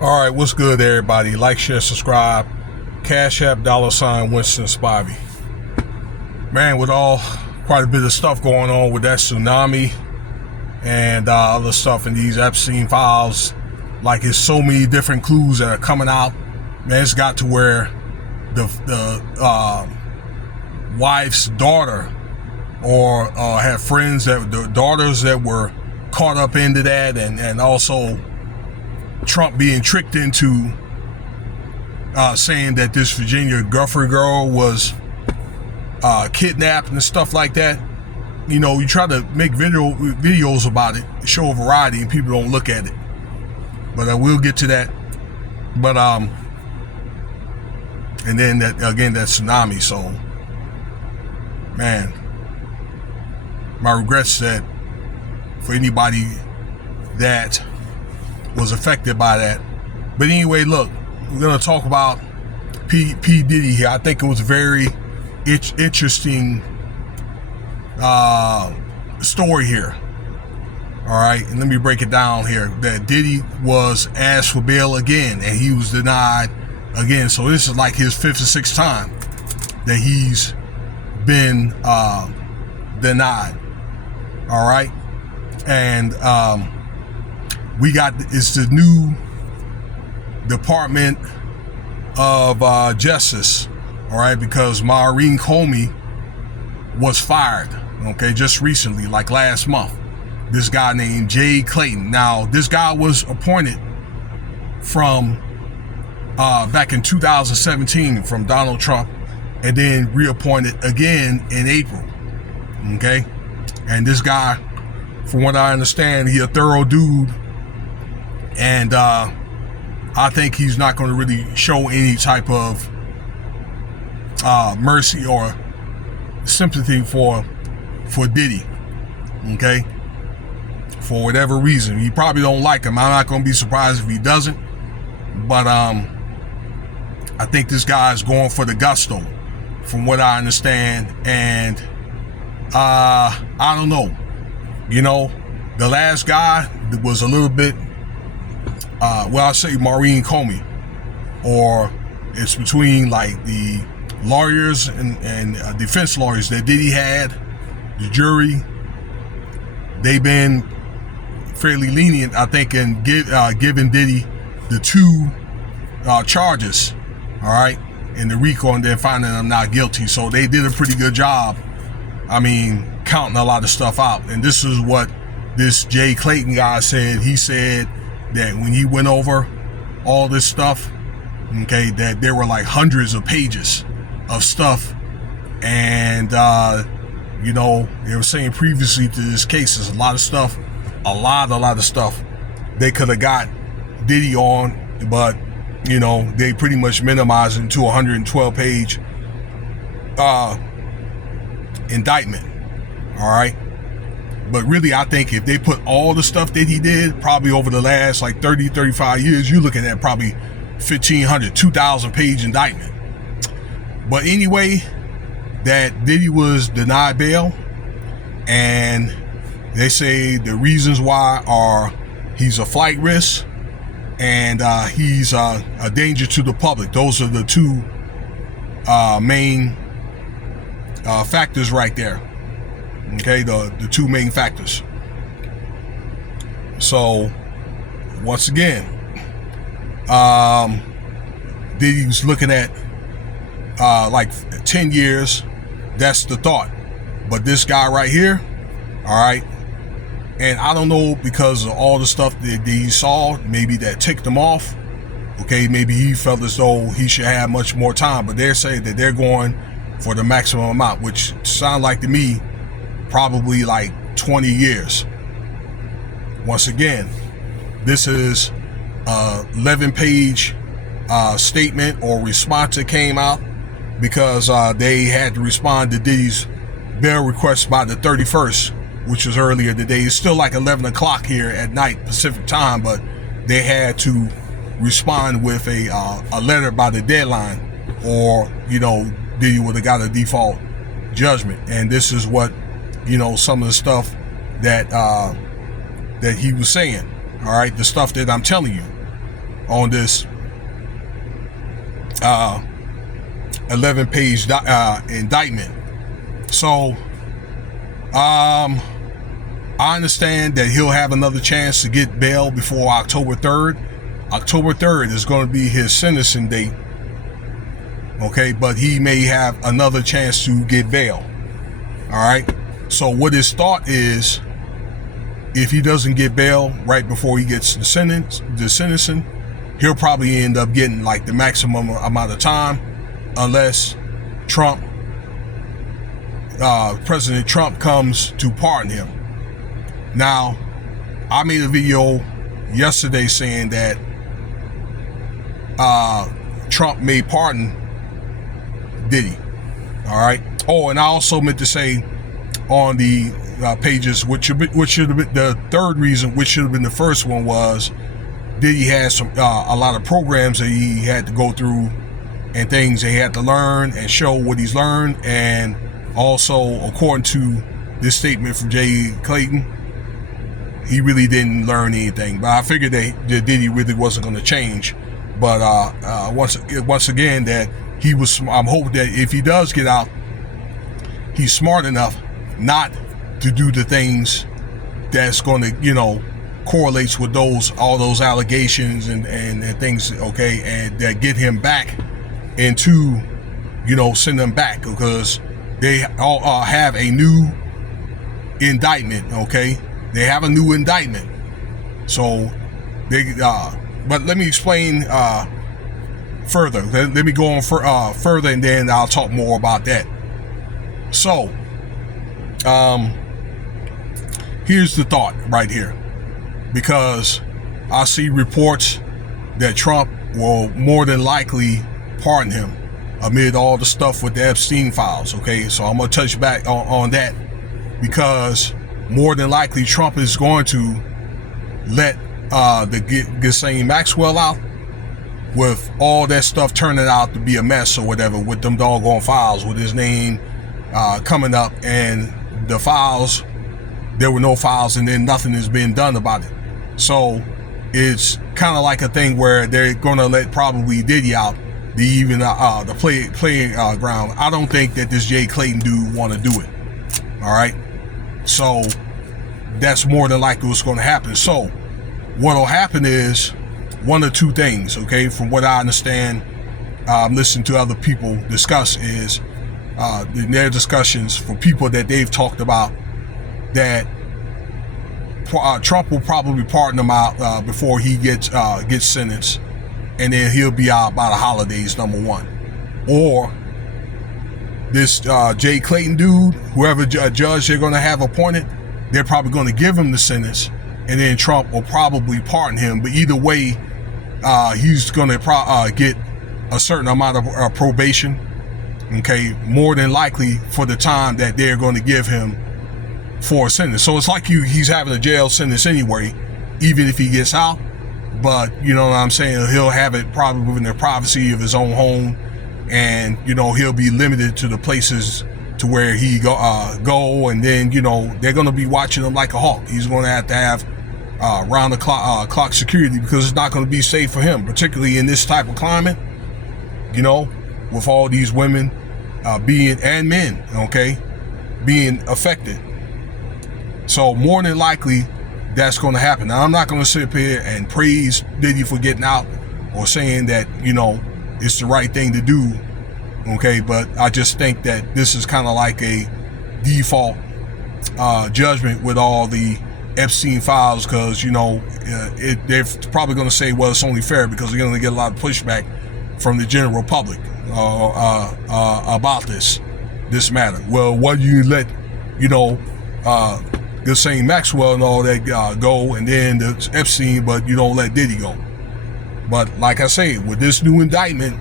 All right, what's good, everybody? Like, share, subscribe. Cash App, $ Winston Spivey. Man, with quite a bit of stuff going on with that tsunami and other stuff in these Epstein files, like it's so many different clues that are coming out. Man, it's got to where the wife's daughter or had friends the daughters that were caught up into that, and also Trump being tricked into saying that this Virginia Guthrie girl was kidnapped and stuff like that. You know, you try to make videos about it, show a variety, and people don't look at it. But I will get to that. But and then that tsunami. So, man, my regrets that for anybody that was affected by that. But anyway, look, we're gonna talk about P. Diddy here. I think it was a very interesting story here. All right, and let me break it down here. That Diddy was asked for bail again, and he was denied again. So this is like his 5th or 6th time that he's been denied. All right, and it's the new Department of Justice, all right, because Maureen Comey was fired, okay, just recently, like last month. This guy named Jay Clayton. Now, this guy was appointed from back in 2017 from Donald Trump, and then reappointed again in April, okay? And this guy, from what I understand, he a thorough dude, and I think he's not going to really show any type of mercy or sympathy for Diddy, okay? For whatever reason, he probably don't like him. I'm not going to be surprised if he doesn't, but I think this guy's going for the gusto, from what I understand, and I don't know. You know, the last guy was a little bit. Well, I say Maureen Comey, or it's between like the lawyers and defense lawyers that Diddy had, the jury. They've been fairly lenient, I think, in giving Diddy the 2 charges, all right, in the RICO, and then finding them not guilty. So they did a pretty good job. I mean, counting a lot of stuff out. And this is what this Jay Clayton guy said. He said that when he went over all this stuff, okay, that there were like hundreds of pages of stuff, and you know, they were saying previously to this case, there's a lot of stuff they could have got Diddy on, but you know, they pretty much minimized it to a 112-page indictment. All right. But really, I think if they put all the stuff that he did, probably over the last like 30, 35 years, you're looking at probably 1,500, 2,000-page indictment. But anyway, that Diddy was denied bail, and they say the reasons why are he's a flight risk and he's a danger to the public. Those are the 2 main factors right there. Okay, the 2 main factors. So once again, Diddy was looking at like 10 years. That's the thought. But this guy right here, all right, and I don't know, because of all the stuff that he saw, maybe that ticked him off. Okay, maybe he felt as though he should have much more time, but they're saying that they're going for the maximum amount, which sound like to me probably like 20 years. Once again, this is a 11-page statement or response that came out, because they had to respond to Diddy's bail request by the 31st, which was earlier today. It's still like 11 o'clock here at night Pacific time, but they had to respond with a letter by the deadline, or you know, Diddy would have got a default judgment. And this is what, you know, some of the stuff that that he was saying. All right, the stuff that I'm telling you. on this 11-page indictment. So I understand that he'll have another chance to get bail before October 3rd. October 3rd is going to be his sentencing date. Okay, but he may have another chance to get bail. All right. So what his thought is, if he doesn't get bail right before he gets the sentencing, he'll probably end up getting like the maximum amount of time, unless President Trump comes to pardon him. Now, I made a video yesterday saying that Trump may pardon Diddy. All right. Oh, and I also meant to say on the pages, which should have been the third reason, which should have been the first one, was Diddy has a lot of programs that he had to go through and things that he had to learn and show what he's learned. And also, according to this statement from Jay Clayton, he really didn't learn anything. But I figured that Diddy really wasn't going to change. But once again, that he was. I'm hoping that if he does get out, he's smart enough not to do the things that's going to, correlates with all those allegations and things. Okay, and that get him back into, send them back, because they all have a new indictment. Okay, they have a new indictment. So they. But let me explain further. Let me go on further, and then I'll talk more about that. So, here's the thought right here, because I see reports that Trump will more than likely pardon him amid all the stuff with the Epstein files. Okay, so I'm gonna touch back on that, because more than likely Trump is going to let the Ghislaine Maxwell out, with all that stuff turning out to be a mess or whatever, with them doggone files with his name coming up, and the files, there were no files, and then nothing has been done about it. So it's kind of like a thing where they're going to let probably Diddy out, the playing ground. I don't think that this Jay Clayton dude want to do it. All right, so that's more than likely what's going to happen. So what'll happen is one or two things. Okay, from what I understand, listening to other people discuss, is in their discussions, for people that they've talked about, that Trump will probably pardon him out before he gets sentenced, and then he'll be out by the holidays, number one. Or this Jay Clayton dude, whoever judge they're going to have appointed, they're probably going to give him the sentence, and then Trump will probably pardon him. But either way, he's going to get a certain amount of probation. Okay, more than likely for the time that they're going to give him for a sentence. So it's like he's having a jail sentence anyway, even if he gets out. But you know what I'm saying, he'll have it probably within the privacy of his own home, and he'll be limited to the places to where he go, and then they're going to be watching him like a hawk. He's going to have round the clock security, because it's not going to be safe for him, particularly in this type of climate, with all these women and men, okay, being affected. So more than likely that's going to happen. Now, I'm not going to sit up here and praise Diddy for getting out, or saying that it's the right thing to do, okay, but I just think that this is kind of like a default judgment with all the Epstein files, because they're probably going to say, well, it's only fair because they're going to get a lot of pushback from the general public about this matter. Well, what do you let Ghislaine Maxwell and all that go, and then the Epstein, but you don't let Diddy go? But like I say, with this new indictment,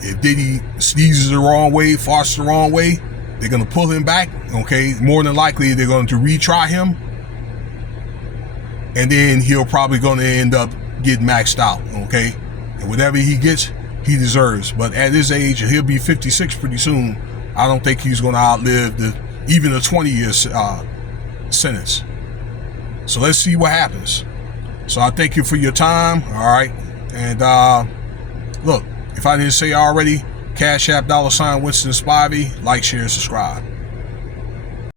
if Diddy sneezes the wrong way, farts the wrong way, they're going to pull him back. Okay, more than likely they're going to retry him, and then he'll probably going to end up getting maxed out. Okay, and whatever he gets, he deserves. But at his age, he'll be 56 pretty soon. I don't think he's going to outlive even a 20-year sentence. So let's see what happens. So I thank you for your time. All right. And look, if I didn't say already, Cash App $Winston Spivey, like, share, subscribe.